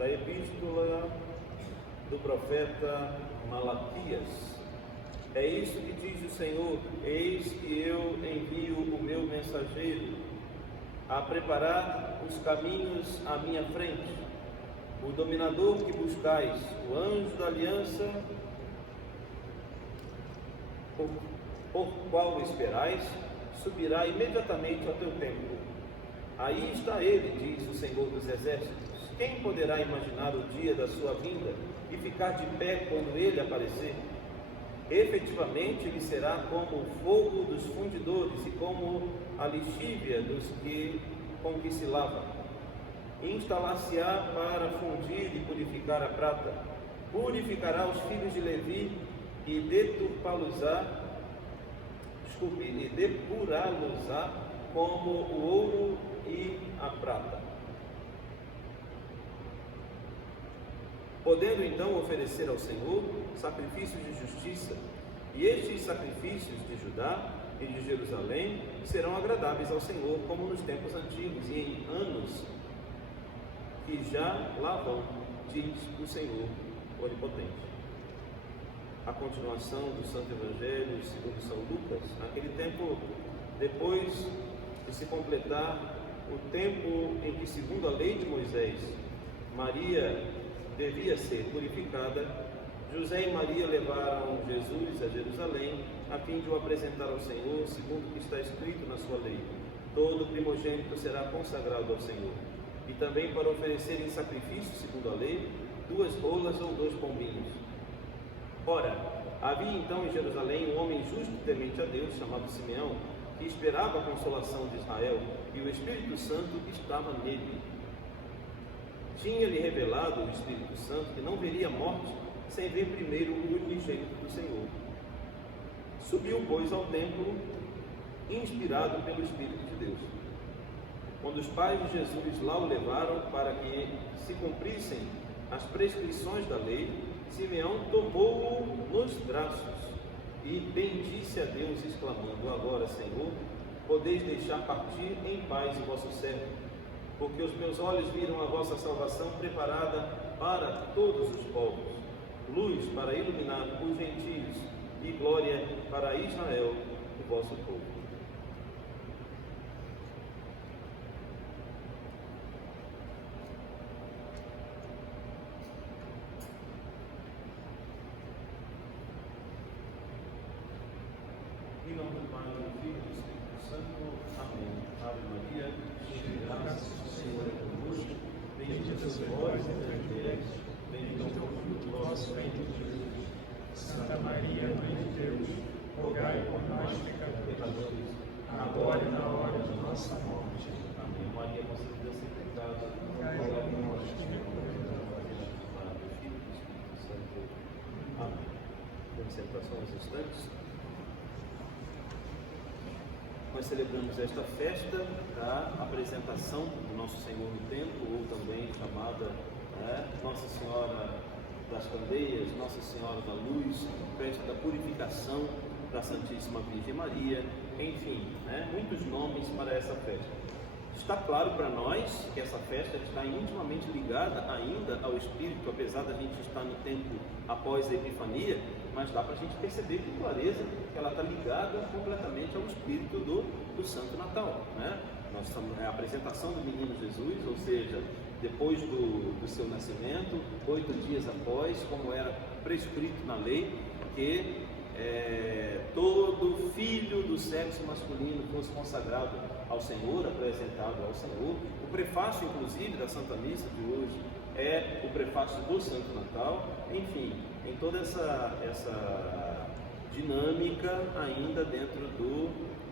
da epístola do profeta Malaquias. É isso que diz o Senhor: eis que eu envio o meu mensageiro a preparar os caminhos à minha frente. O dominador que buscais, o anjo da aliança, por qual esperais, subirá imediatamente ao teu templo. Aí está ele, diz o Senhor dos Exércitos. Quem poderá imaginar o dia da sua vinda e ficar de pé quando ele aparecer? Efetivamente, ele será como o fogo dos fundidores e como a lexívia com que se lava. Instalar-se-á para fundir e purificar a prata. Purificará os filhos de Levi e depurá-los-á como o ouro e a prata. Podendo então oferecer ao Senhor sacrifícios de justiça, e estes sacrifícios de Judá e de Jerusalém serão agradáveis ao Senhor, como nos tempos antigos e em anos que já lá vão, diz o Senhor Onipotente. A continuação do Santo Evangelho segundo São Lucas. Naquele tempo, depois de se completar o tempo em que, segundo a lei de Moisés, Maria devia ser purificada, José e Maria levaram Jesus a Jerusalém, a fim de o apresentar ao Senhor, segundo o que está escrito na sua lei: todo primogênito será consagrado ao Senhor. E também para oferecer em sacrifício, segundo a lei, 2 rolas ou 2 pombinhos. Ora, havia então em Jerusalém um homem justo e temente a Deus, chamado Simeão, que esperava a consolação de Israel, e o Espírito Santo estava nele. Tinha-lhe revelado o Espírito Santo que não veria a morte sem ver primeiro o unigênito do Senhor. Subiu, pois, ao templo, inspirado pelo Espírito de Deus. Quando os pais de Jesus lá o levaram para que se cumprissem as prescrições da lei, Simeão tomou-o nos braços e bendisse a Deus, exclamando: agora, Senhor, podeis deixar partir em paz o vosso servo, porque os meus olhos viram a vossa salvação preparada para todos os povos, luz para iluminar os gentios e glória para Israel, o vosso povo. Em nome do Pai, do Filho e do Espírito Santo. Amém. Ave Maria, cheia de graça, o Senhor é convosco. Bendita sois vós entre as mulheres, bendito é o fruto do vosso ventre, Jesus. Santa Maria, Mãe de Deus, rogai por nós, pecadores, agora e na hora de nossa morte. Amém. Maria, concebida sem pecado, rogai por nós, pecadores, agora e na hora do Filho e do Espírito Santo. Amém. Concentrações instantes. Nós celebramos esta festa da apresentação do Nosso Senhor no templo, ou também chamada Nossa Senhora das Candeias, Nossa Senhora da Luz, festa da purificação da Santíssima Virgem Maria, enfim, muitos nomes para essa festa. Está claro para nós que essa festa está intimamente ligada ainda ao Espírito, apesar da gente estar no tempo após a Epifania, mas dá para a gente perceber com clareza que ela está ligada completamente ao Espírito do Santo Natal, Nós estamos a apresentação do menino Jesus, ou seja, depois do seu nascimento, 8 dias após, como era prescrito na lei, que todo filho do sexo masculino fosse consagrado ao Senhor, apresentado ao Senhor. O prefácio, inclusive, da Santa Missa de hoje é o prefácio do Santo Natal. Enfim, em toda essa dinâmica ainda dentro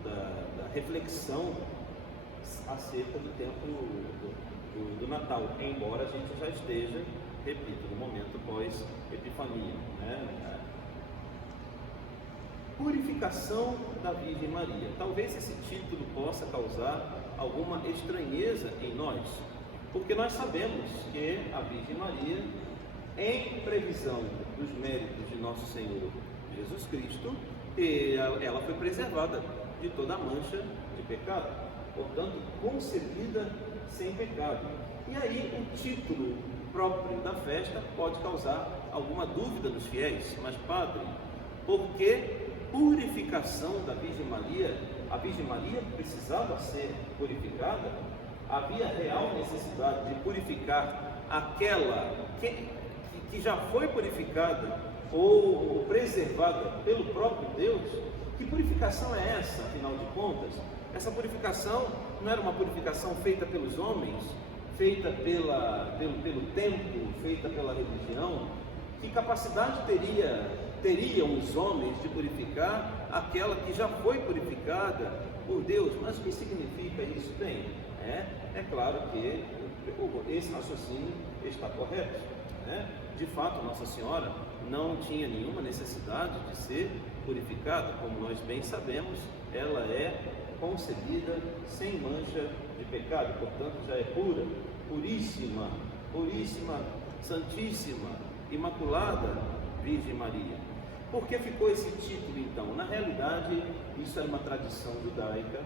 da reflexão acerca do tempo do Natal, embora a gente já esteja, repito, no momento pós-Epifania, Purificação da Virgem Maria. Talvez esse título possa causar alguma estranheza em nós, porque nós sabemos que a Virgem Maria, em previsão dos méritos de nosso Senhor Jesus Cristo, ela foi preservada de toda a mancha de pecado, portanto concebida sem pecado. E aí o título próprio da festa pode causar alguma dúvida dos fiéis. Mas, padre, por que purificação da Virgem Maria? A Virgem Maria precisava ser purificada? Havia real necessidade de purificar aquela que já foi purificada ou preservada pelo próprio Deus? Que purificação é essa, afinal de contas? Essa purificação não era uma purificação feita pelos homens, feita pelo tempo, feita pela religião? Que capacidade teriam os homens de purificar aquela que já foi purificada por Deus? Mas o que significa isso? Bem, é claro que esse raciocínio está correto, né? De fato, Nossa Senhora não tinha nenhuma necessidade de ser purificada. Como nós bem sabemos, ela é concebida sem mancha de pecado, portanto já é pura, puríssima, puríssima, santíssima, imaculada Virgem Maria. Por que ficou esse título então? Na realidade, isso era uma tradição judaica,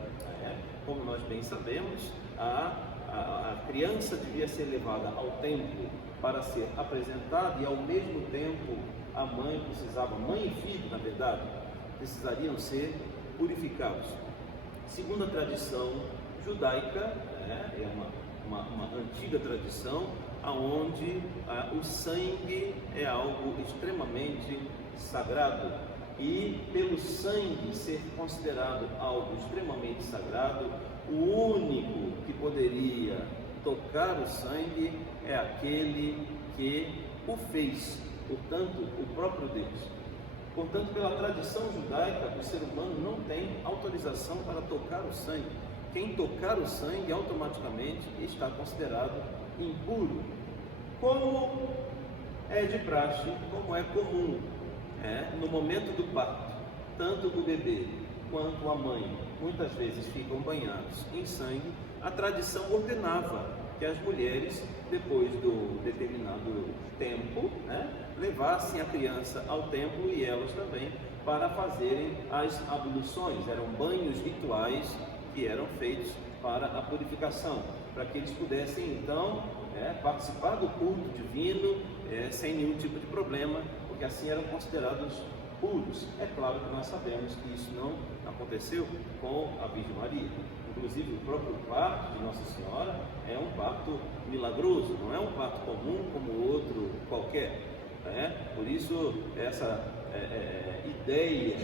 como nós bem sabemos, a criança devia ser levada ao templo para ser apresentada, e ao mesmo tempo a mãe e filho, na verdade, precisariam ser purificados. Segundo a tradição judaica, é uma antiga tradição, onde o sangue é algo extremamente sagrado, e pelo sangue ser considerado algo extremamente sagrado, o único que poderia tocar o sangue é aquele que o fez, portanto, o próprio Deus. Portanto, pela tradição judaica, o ser humano não tem autorização para tocar o sangue. Quem tocar o sangue automaticamente está considerado impuro. Como é de praxe, como é comum, no momento do parto, tanto o bebê quanto a mãe muitas vezes ficam banhados em sangue, a tradição ordenava que as mulheres, depois do determinado tempo, levassem a criança ao templo e elas também para fazerem as abluções. Eram banhos rituais que eram feitos para a purificação, para que eles pudessem então participar do culto divino sem nenhum tipo de problema, porque assim eram considerados puros. É claro que nós sabemos que isso não aconteceu com a Virgem Maria. Inclusive, o próprio parto de Nossa Senhora é um parto milagroso, não é um parto comum como outro qualquer. Por isso, essa ideia,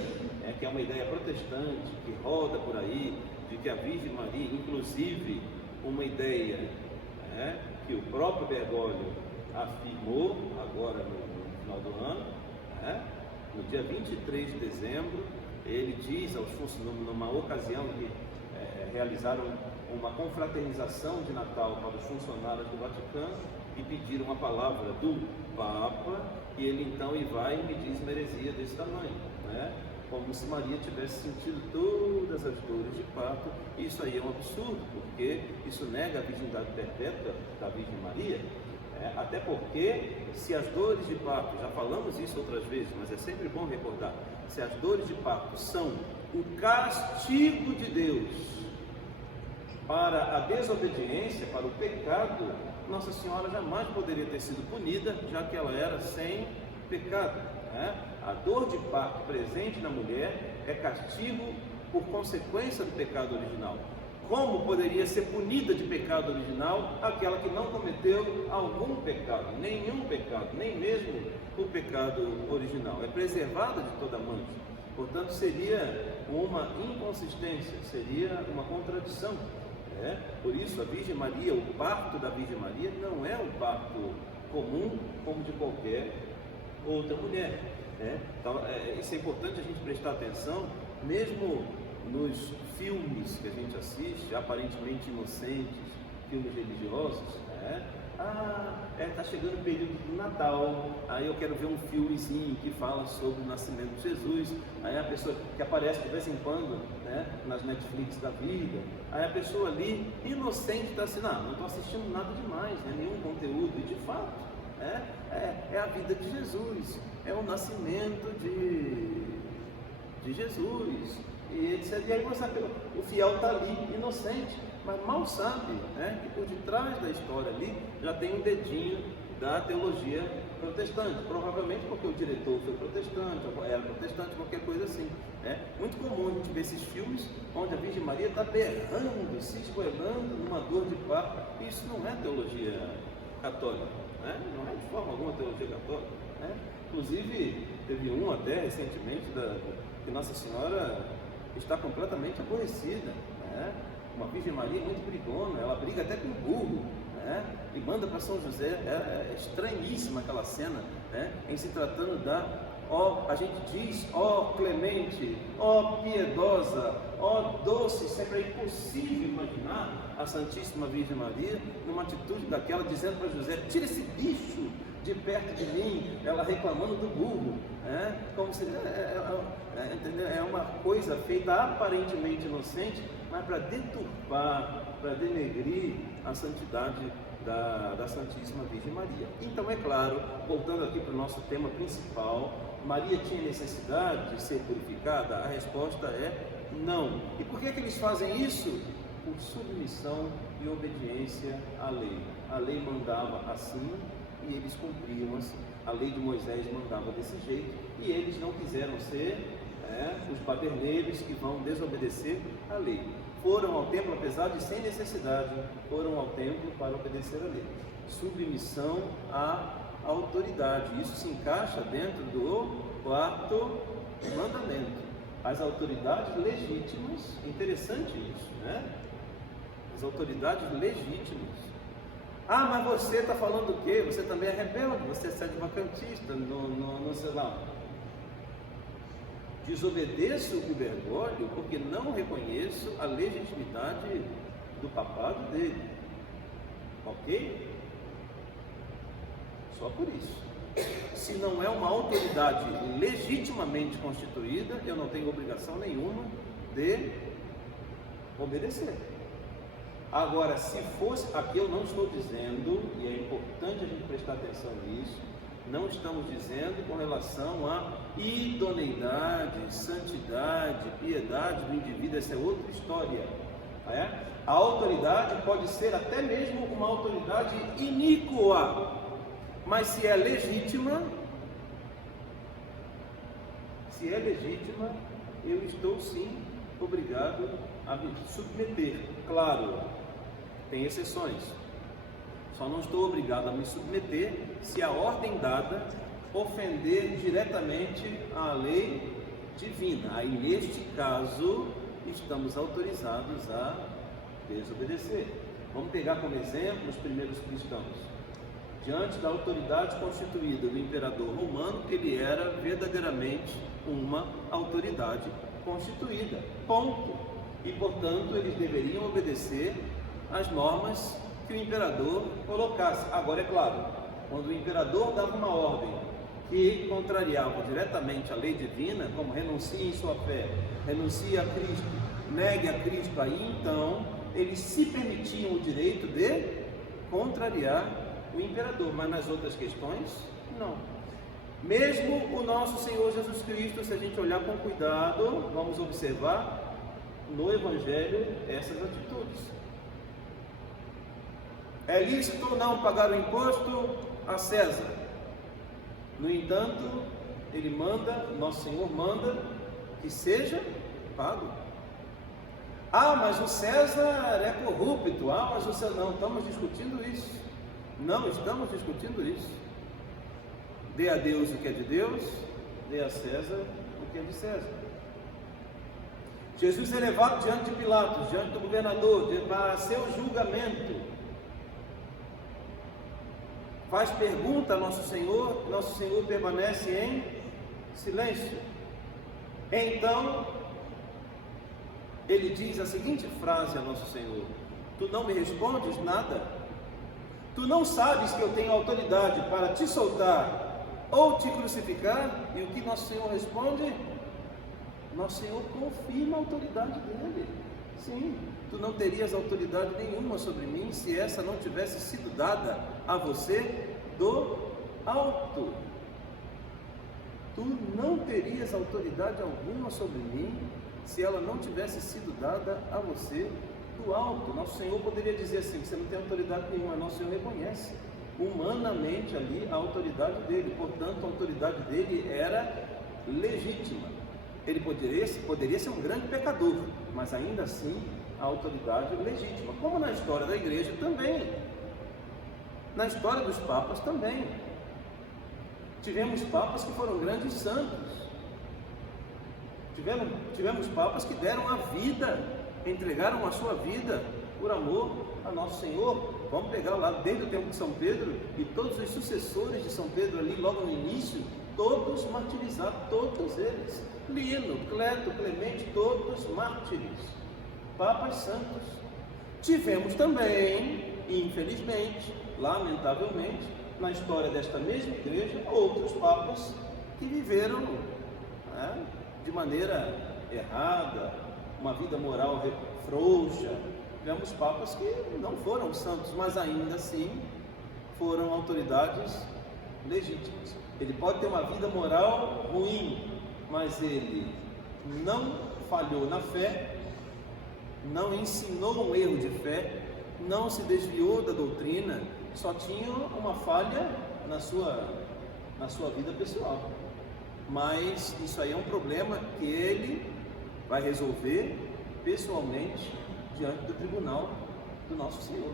que é uma ideia protestante, que roda por aí, de que a Virgem Maria, inclusive uma ideia que o próprio Bergoglio afirmou agora no final do ano, no dia 23 de dezembro, ele diz aos funcionários, numa ocasião que realizaram uma confraternização de Natal para os funcionários do Vaticano e pediram a palavra do Papa, e ele então vai e me diz uma heresia desse tamanho, como se Maria tivesse sentido todas as dores de parto. Isso aí é um absurdo, porque isso nega a virgindade perpétua da Virgem Maria. Até porque, se as dores de parto, já falamos isso outras vezes, mas é sempre bom recordar, se as dores de parto são o castigo de Deus para a desobediência, para o pecado, Nossa Senhora jamais poderia ter sido punida, já que ela era sem pecado. A dor de parto presente na mulher é castigo por consequência do pecado original. Como poderia ser punida de pecado original aquela que não cometeu algum pecado, nenhum pecado, nem mesmo o pecado original? É preservada de toda mancha. Portanto, seria uma inconsistência, seria uma contradição. Por isso, a Virgem Maria, o parto da Virgem Maria não é um parto comum como de qualquer outra mulher. Então, isso é importante a gente prestar atenção, mesmo nos filmes que a gente assiste, aparentemente inocentes, filmes religiosos. Está chegando o período do Natal, aí eu quero ver um filmezinho que fala sobre o nascimento de Jesus, aí a pessoa que aparece de vez em quando, nas Netflix da vida, aí a pessoa ali, inocente, está assim, não estou assistindo nada demais, nenhum conteúdo, e de fato, é a vida de Jesus, é o nascimento de Jesus, e etc. E aí você sabe, o fiel está ali, inocente, mas mal sabe que por detrás da história ali já tem um dedinho da teologia protestante, provavelmente porque o diretor foi protestante, ou era protestante, qualquer coisa assim. É muito comum a gente ver esses filmes onde a Virgem Maria está berrando, se esgoelando numa dor de parto. Isso não é teologia católica, né? Não é de forma alguma teologia católica, né? Inclusive, teve um até recentemente que Nossa Senhora está completamente aborrecida, né? Uma Virgem Maria muito brigona, ela briga até com o burro, né? E manda para São José. É estranhíssima aquela cena, né? Em se tratando a gente diz, ó clemente, ó piedosa, ó doce. Sempre é impossível imaginar a Santíssima Virgem Maria numa atitude daquela, dizendo para José: tira esse bicho de perto de mim, ela reclamando do burro, né? Como se é uma coisa feita aparentemente inocente, mas para deturpar, para denegrir a santidade da Santíssima Virgem Maria. Então, é claro, voltando aqui para o nosso tema principal, Maria tinha necessidade de ser purificada? A resposta é não. E por que eles fazem isso? Por submissão e obediência à lei. A lei mandava assim e eles cumpriam assim. A lei de Moisés mandava desse jeito e eles não quiseram ser os baderneiros que vão desobedecer à lei. Foram ao templo, apesar de sem necessidade, foram ao templo para obedecer à lei. Submissão à autoridade. Isso se encaixa dentro do quarto mandamento. As autoridades legítimas, interessante isso, né? As autoridades legítimas. Ah, mas você está falando o quê? Você também é rebelde, você é sedevacantista, não sei lá. Desobedeço o Bergoglio porque não reconheço a legitimidade do papado dele. Ok? Só por isso. Se não é uma autoridade legitimamente constituída, eu não tenho obrigação nenhuma de obedecer. Agora, se fosse, aqui eu não estou dizendo, e é importante a gente prestar atenção nisso, não estamos dizendo com relação à idoneidade, santidade, piedade do indivíduo, essa é outra história. A autoridade pode ser até mesmo uma autoridade iníqua, mas se é legítima, eu estou sim obrigado a me submeter. Claro, tem exceções. Só não estou obrigado a me submeter se a ordem dada ofender diretamente a lei divina. Aí, neste caso, estamos autorizados a desobedecer. Vamos pegar como exemplo os primeiros cristãos. Diante da autoridade constituída do imperador romano, ele era verdadeiramente uma autoridade constituída. Ponto. E, portanto, eles deveriam obedecer às normas que o imperador colocasse. Agora, é claro, quando o imperador dava uma ordem que contrariava diretamente a lei divina, como renuncie em sua fé, renuncie a Cristo, negue a Cristo, aí então eles se permitiam o direito de contrariar o imperador, mas nas outras questões, não. Mesmo o nosso Senhor Jesus Cristo, se a gente olhar com cuidado, vamos observar no Evangelho essas atitudes. É lícito não pagar o imposto a César. No entanto, ele manda, nosso Senhor manda que seja pago. Ah, mas o César é corrupto. Ah, mas o César... Não, estamos discutindo isso. Não estamos discutindo isso. Dê a Deus o que é de Deus, dê a César o que é de César. Jesus é levado diante de Pilatos, diante do governador, para seu julgamento. Faz pergunta a nosso Senhor permanece em silêncio. Então, ele diz a seguinte frase a nosso Senhor: tu não me respondes nada? Tu não sabes que eu tenho autoridade para te soltar ou te crucificar? E o que nosso Senhor responde? Nosso Senhor confirma a autoridade dele. Sim, tu não terias autoridade nenhuma sobre mim se essa não tivesse sido dada a você do alto. Tu não terias autoridade alguma sobre mim se ela não tivesse sido dada a você do alto. Nosso Senhor poderia dizer assim: você não tem autoridade nenhuma. Nosso Senhor reconhece humanamente ali a autoridade dele, portanto a autoridade dele era legítima. Ele poderia ser um grande pecador, mas ainda assim a autoridade legítima, como na história da igreja também, na história dos papas também. Tivemos papas que foram grandes santos, tivemos papas que deram a vida, entregaram a sua vida por amor a nosso Senhor. Vamos pegar lá desde o tempo de São Pedro e todos os sucessores de São Pedro ali logo no início, todos martirizados, todos eles, Lino, Cleto, Clemente, todos mártires, papas santos. Tivemos também, infelizmente, lamentavelmente, na história desta mesma igreja, outros papas que viveram de maneira errada, uma vida moral frouxa. Tivemos papas que não foram santos, mas ainda assim foram autoridades legítimas. Ele pode ter uma vida moral ruim, mas ele não falhou na fé, não ensinou um erro de fé, não se desviou da doutrina, só tinha uma falha na sua vida pessoal. Mas isso aí é um problema que ele vai resolver pessoalmente diante do tribunal do nosso Senhor.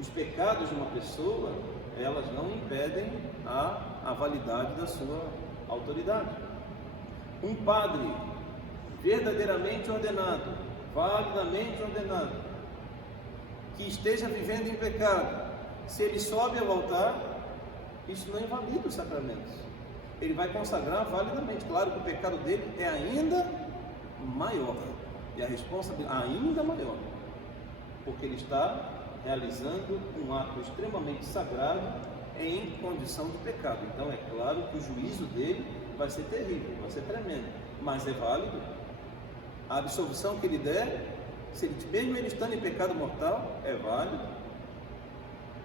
Os pecados de uma pessoa, elas não impedem a validade da sua autoridade. Um padre verdadeiramente ordenado, validamente ordenado, que esteja vivendo em pecado, se ele sobe ao altar, isso não invalida os sacramentos. Ele vai consagrar validamente. Claro que o pecado dele é ainda maior, e a responsabilidade ainda maior, porque ele está realizando um ato extremamente sagrado em condição de pecado. Então é claro que o juízo dele vai ser terrível, vai ser tremendo, mas é válido. A absolvição que ele der, mesmo ele estando em pecado mortal, é válido.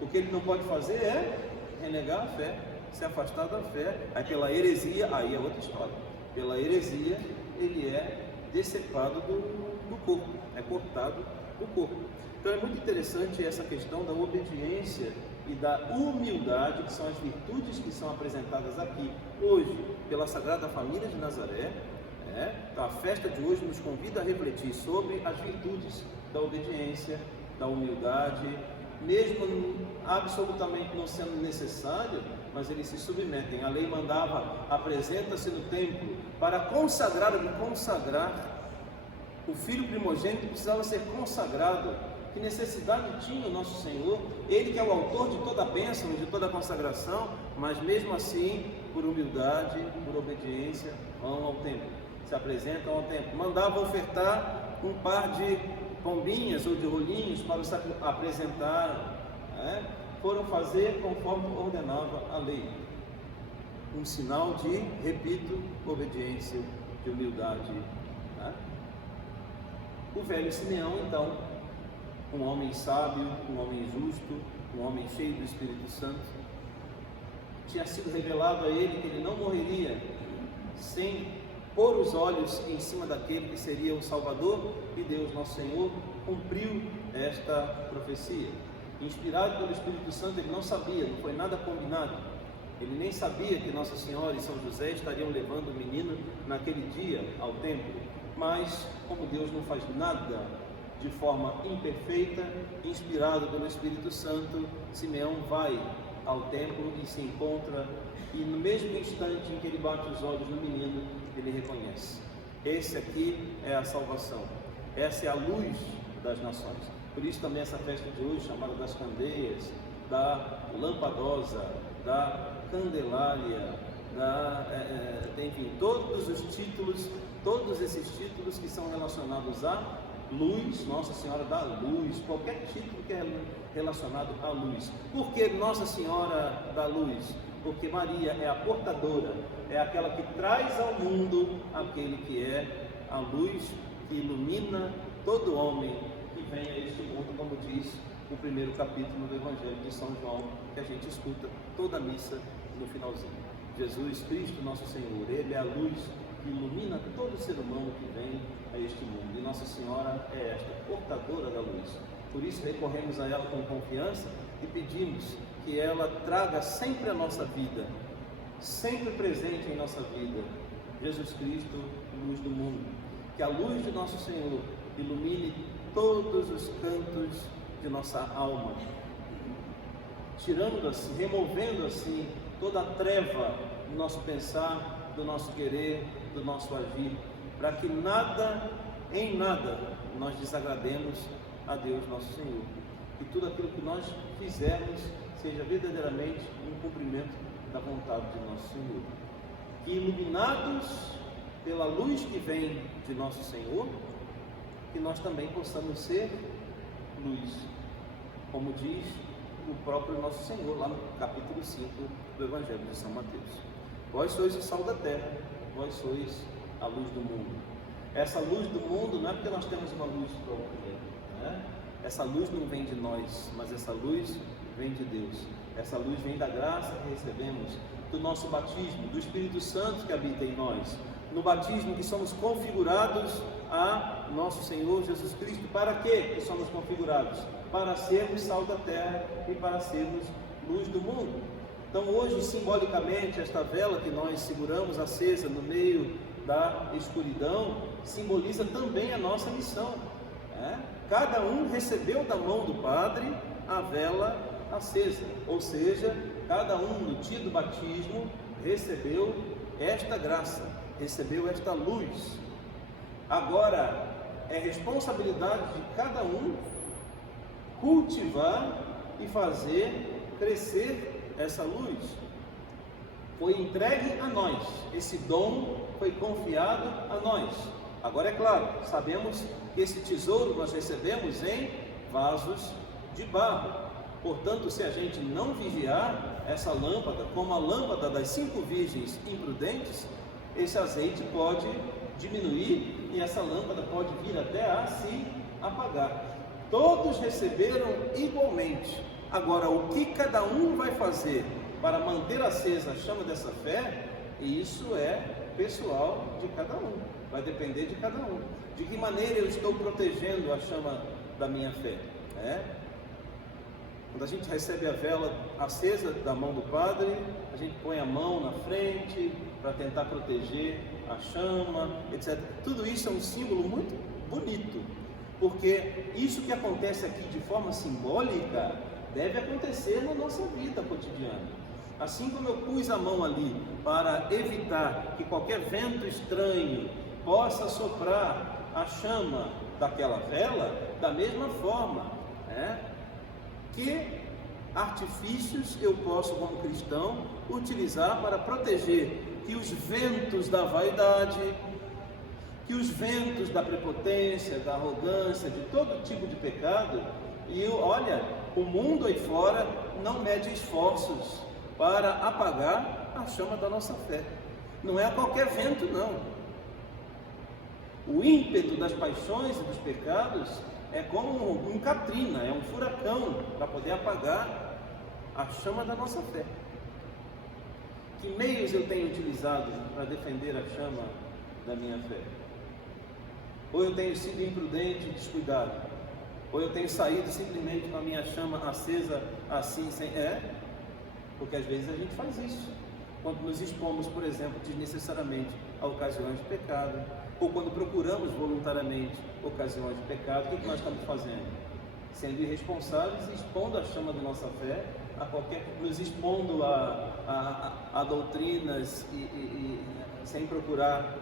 O que ele não pode fazer é renegar a fé, se afastar da fé. Aí pela heresia, aí é outra história. Pela heresia, ele é decepado do corpo, é cortado do corpo. Então é muito interessante essa questão da obediência e da humildade, que são as virtudes que são apresentadas aqui hoje pela Sagrada Família de Nazaré. Então a festa de hoje nos convida a refletir sobre as virtudes da obediência, da humildade, mesmo absolutamente não sendo necessário, mas eles se submetem. A lei mandava: apresenta-se no templo para consagrar o filho primogênito, precisava ser consagrado. Que necessidade tinha o nosso Senhor? Ele que é o autor de toda a bênção, de toda a consagração, mas mesmo assim, por humildade, por obediência, vão ao templo, se apresentam ao templo. Mandava ofertar um par de pombinhas ou de rolinhos para o apresentar. Foram fazer conforme ordenava a lei. Um sinal de, repito, obediência, de humildade. O velho Simeão, então, um homem sábio, um homem justo, um homem cheio do Espírito Santo, tinha sido revelado a ele que ele não morreria sem pôr os olhos em cima daquele que seria o Salvador, e Deus, nosso Senhor, cumpriu esta profecia. Inspirado pelo Espírito Santo, ele não sabia, não foi nada combinado. Ele nem sabia que Nossa Senhora e São José estariam levando o menino naquele dia ao templo. Mas, como Deus não faz nada de forma imperfeita, inspirado pelo Espírito Santo, Simeão vai ao templo e se encontra, e no mesmo instante em que ele bate os olhos no menino, ele reconhece: esse aqui é a salvação, essa é a luz das nações. Por isso também essa festa de hoje, chamada das candeias, da lampadosa, da candelária, enfim, todos esses títulos que são relacionados à luz. Nossa Senhora da Luz, qualquer título que é relacionado à luz. Por que Nossa Senhora da Luz? Porque Maria é a portadora, é aquela que traz ao mundo aquele que é a luz que ilumina todo homem que vem a este mundo, como diz o primeiro capítulo do Evangelho de São João, que a gente escuta toda a missa no finalzinho. Jesus Cristo, nosso Senhor, Ele é a luz que ilumina todo ser humano que vem a este mundo. E Nossa Senhora é esta portadora da luz. Por isso recorremos a ela com confiança e pedimos que ela traga sempre a nossa vida, sempre presente em nossa vida, Jesus Cristo, luz do mundo. Que a luz de nosso Senhor ilumine todos os cantos de nossa alma, tirando assim, removendo assim toda a treva do nosso pensar, do nosso querer, do nosso agir, para que em nada nós desagrademos a Deus nosso Senhor. Que tudo aquilo que nós fizermos seja verdadeiramente um cumprimento da vontade de nosso Senhor. Que iluminados pela luz que vem de nosso Senhor, que nós também possamos ser luz, como diz o próprio nosso Senhor lá no capítulo 5 do Evangelho de São Mateus. Vós sois o sal da terra, vós sois a luz do mundo. Essa luz do mundo não é porque nós temos uma luz própria, né? Essa luz não vem de nós, mas essa luz vem de Deus. Essa luz vem da graça que recebemos do nosso batismo, do Espírito Santo que habita em nós. No batismo que somos configurados a nosso Senhor Jesus Cristo. Para quê que somos configurados? Para sermos sal da terra e para sermos luz do mundo. Então hoje, simbolicamente, esta vela que nós seguramos acesa no meio da escuridão, simboliza também a nossa missão, né? Cada um recebeu da mão do Padre a vela acesa, ou seja, cada um no dia do batismo recebeu esta graça, recebeu esta luz. Agora é responsabilidade de cada um cultivar e fazer crescer essa luz. Foi entregue a nós, esse dom foi confiado a nós. Agora é claro, sabemos que esse tesouro nós recebemos em vasos de barro. Portanto, se a gente não vigiar essa lâmpada, como a lâmpada das 5 virgens imprudentes, esse azeite pode diminuir e essa lâmpada pode vir até a se apagar. Todos receberam igualmente. Agora, o que cada um vai fazer para manter acesa a chama dessa fé, isso é pessoal de cada um, vai depender de cada um. De que maneira eu estou protegendo a chama da minha fé? Quando a gente recebe a vela acesa da mão do Padre, a gente põe a mão na frente para tentar proteger a chama, etc. Tudo isso é um símbolo muito bonito, porque isso que acontece aqui de forma simbólica deve acontecer na nossa vida cotidiana. Assim como eu pus a mão ali para evitar que qualquer vento estranho possa soprar a chama daquela vela, da mesma forma, que artifícios eu posso, como cristão, utilizar para proteger que os ventos da vaidade, que os ventos da prepotência, da arrogância, de todo tipo de pecado, e olha, o mundo aí fora não mede esforços para apagar a chama da nossa fé. Não é a qualquer vento, não. O ímpeto das paixões e dos pecados é como um Katrina, é um furacão para poder apagar a chama da nossa fé. Que meios eu tenho utilizado para defender a chama da minha fé? Ou eu tenho sido imprudente e descuidado? Ou eu tenho saído simplesmente com a minha chama acesa assim, sem... Porque às vezes a gente faz isso. Quando nos expomos, por exemplo, desnecessariamente a ocasiões de pecado, ou quando procuramos voluntariamente ocasiões de pecado, o que nós estamos fazendo? Sendo irresponsáveis e expondo a chama da nossa fé a qualquer, nos expondo a doutrinas e sem procurar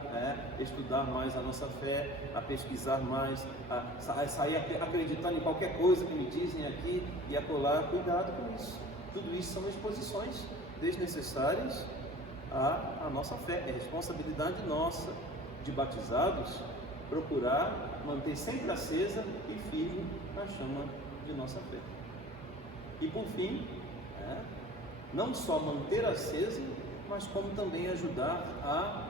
estudar mais a nossa fé, a pesquisar mais, a sair acreditando em qualquer coisa que me dizem aqui e acolá. Cuidado com isso. Tudo isso são exposições desnecessárias à nossa fé. É responsabilidade nossa, de batizados, procurar manter sempre acesa e firme a chama de nossa fé. E por fim, não só manter acesa, mas como também ajudar a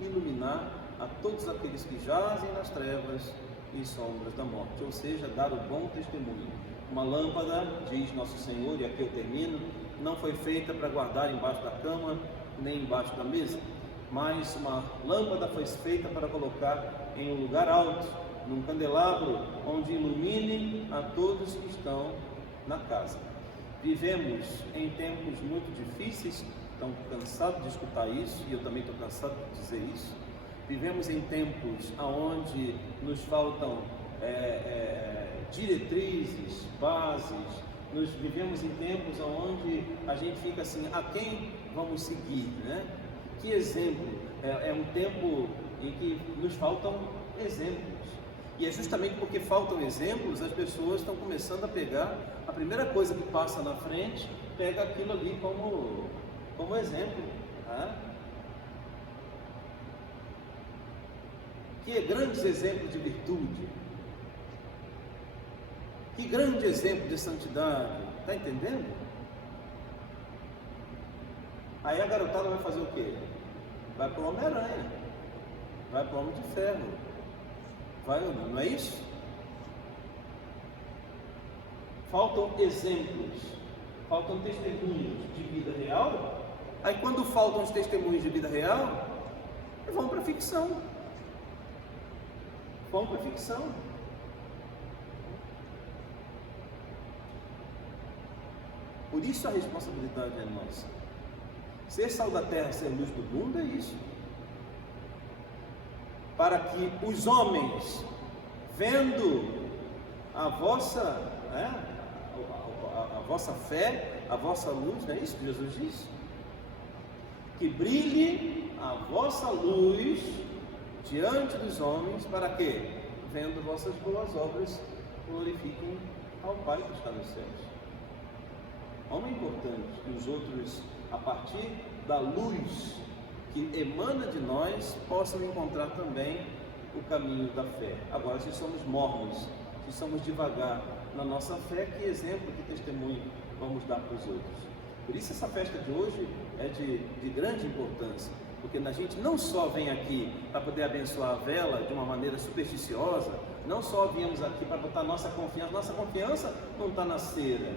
iluminar a todos aqueles que jazem nas trevas e sombras da morte, ou seja, dar o bom testemunho. Uma lâmpada, diz nosso Senhor, e aqui eu termino, não foi feita para guardar embaixo da cama, nem embaixo da mesa, mas uma lâmpada foi feita para colocar em um lugar alto, num candelabro onde ilumine a todos que estão na casa. Vivemos em tempos muito difíceis, estão cansados de escutar isso, e eu também estou cansado de dizer isso. Vivemos em tempos onde nos faltam diretrizes, bases. Vivemos em tempos onde a gente fica assim, a quem vamos seguir, né? Que exemplo? É um tempo em que nos faltam exemplos. E é justamente porque faltam exemplos, as pessoas estão começando a pegar a primeira coisa que passa na frente, pega aquilo ali como exemplo. Tá? Que grandes exemplos de virtude, que grande exemplo de santidade, está entendendo? Aí a garotada vai fazer o quê? Vai para o Homem-Aranha, vai para o Homem de Ferro, vai ou não é isso? Faltam exemplos, faltam testemunhos de vida real. Aí quando faltam os testemunhos de vida real, vão para a ficção. Vão para a ficção. Por isso a responsabilidade é nossa. Ser sal da terra, ser luz do mundo é isso. Para que os homens, vendo a vossa, a vossa fé, a vossa luz, não é isso que Jesus disse? Que brilhe a vossa luz diante dos homens, para que, vendo vossas boas obras, glorifiquem ao Pai que está nos céus. Como é importante que os outros, a partir da luz que emana de nós, possam encontrar também o caminho da fé. Agora, se somos mornos, se somos devagar na nossa fé, que exemplo, que testemunho vamos dar para os outros? Por isso essa festa de hoje é de grande importância, porque a gente não só vem aqui para poder abençoar a vela de uma maneira supersticiosa, não só viemos aqui para botar nossa confiança não está na cera,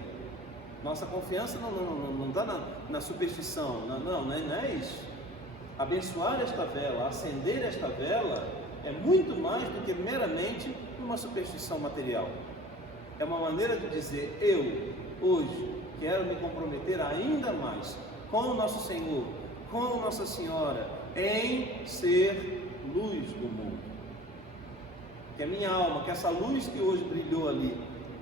nossa confiança não está na superstição, não é isso. Abençoar esta vela, acender esta vela, é muito mais do que meramente uma superstição material. É uma maneira de dizer, eu, hoje, quero me comprometer ainda mais com o nosso Senhor, com Nossa Senhora, em ser luz do mundo. Que a minha alma, que essa luz que hoje brilhou ali,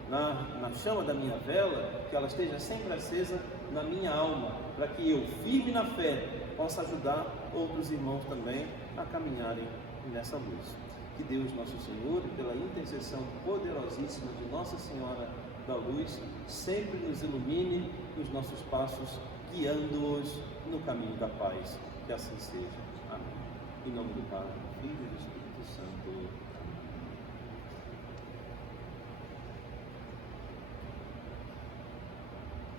na chama da minha vela, que ela esteja sempre acesa na minha alma, para que eu, firme na fé, possa ajudar outros irmãos também a caminharem nessa luz. Que Deus nosso Senhor, pela intercessão poderosíssima de Nossa Senhora da Luz, sempre nos ilumine nos nossos passos, guiando-os no caminho da paz. Que assim seja. Amém. Em nome do Pai, do Filho e do Espírito Santo.